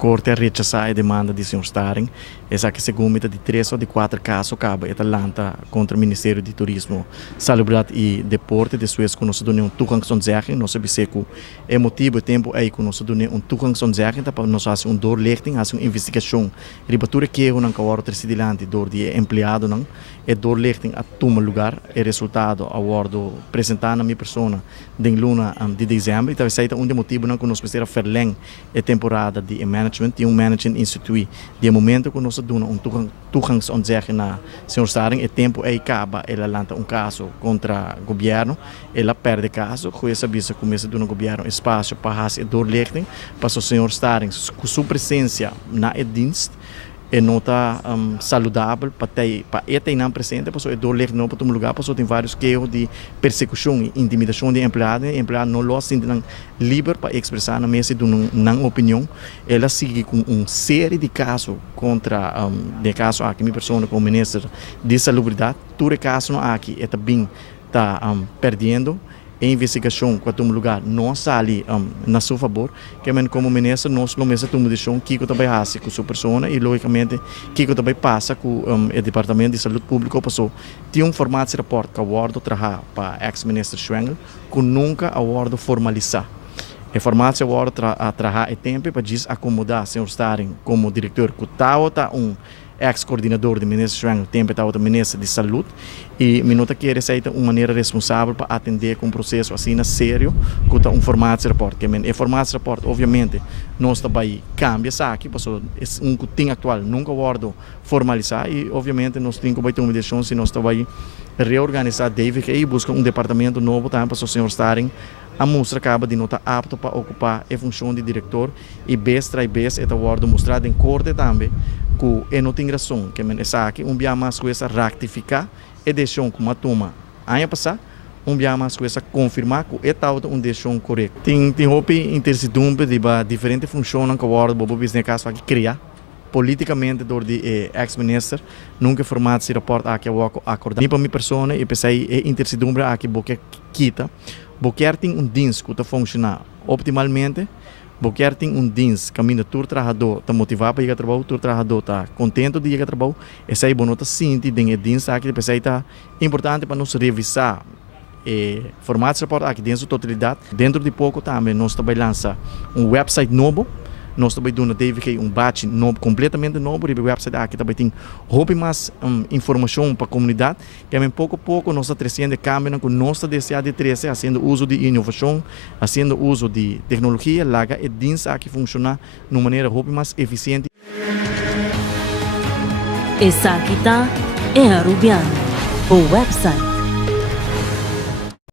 Corte rechazar a demanda de Sr. Staring, essa que segundo de 3 ou de 4 casos acaba Atalanta contra o Ministério de Turismo, Salubridade e Deporte de Suécia que nós damos toegangsonzegging, nós sabemos que é motivo e tempo aí que nós damos toegangsonzegging para nós fazer doorlichting, fazer uma investigação, ribatura que é um caso residente door de empregado não, é doorlichting a tomar lugar, é resultado awardo apresentar na minha persona de luna de dezembro, então esse é um motivo não que nós precisamos verlengar a temporada de management e management institui de momento que nós damos toegangsonzegging na Sr. Staring, é tempo aí acaba, ela lança caso contra o governo, ela perde caso, com essa visa começa a dar ao governo espaço para fazer doorlichting, para o Sr. Staring, com sua presença na dienst, é nota saudável para ter não presente, para o doorlichting não para um lugar, para tem vários casos de persecução e intimidação de empregado não lo sentem livre para expressar na mesa de uma opinião, ela segue com uma série de casos contra, de caso aqui, minha pessoa como ministro de salubridade, todo caso aqui é também está perdendo, a investigação com um lugar não está ali na seu favor, que como ministro nós começamos a tomar decisão que também faz com sua pessoa e logicamente que também passa com o Departamento de Saúde Pública passou tinha um formato de rapport que awardo trabalhar para ex-ministro Schwengel que nunca awardo formalizar. A formato awardo trabalhar é tempo para acomodar o Sr. Staring como diretor que está ex-coordenador do Ministério Schwengel, tempo está o Ministério de Saúde e minuta que receita uma maneira responsável para atender com um processo assim sério com um formato de rapport. Que o formato de rapport, obviamente, nós também cambia aqui, porque um que tem atual nunca abordo formalizar e, obviamente, nós temos que ter uma decisão se nós também reorganizar David e buscar um departamento novo também para o Sr. Staring a mostra acaba de não estar apto para ocupar a função de diretor e vez trai vez é awardo mostrado em corte também que não tem razão que essa aqui dia mais coisa ratificar a decisão que uma toma ano passado dia mais coisa confirmar que é tal uma decisão correta tem incertidumbre de diferentes funções que o awardo bobo business caso aqui criar politicamente do ex-ministro nunca formado se reporta aqui a acordar para minha pessoa e pensei é incertidumbre aqui porque quita porque tem dienst que está funcionando optimalmente, porque tem dienst caminho todo trabalhador está motivado para ir a trabalho, todo trabalhador está contente de ir a trabalho, esse aí bonota sente tem dienst aqui, pensei está importante para nós revisar formato de report aqui dentro da totalidade, dentro de pouco também nós também lança website novo. Nós também damos um batch novo, completamente novo, e o website aqui também tem mais informação para a comunidade, que pouco a pouco nós estamos crescendo câmera com nossa DCA de 13, fazendo uso de inovação, fazendo uso de tecnologia, laga e dienst aqui funciona de uma maneira mais eficiente. Essa aqui é a Rubiano, o website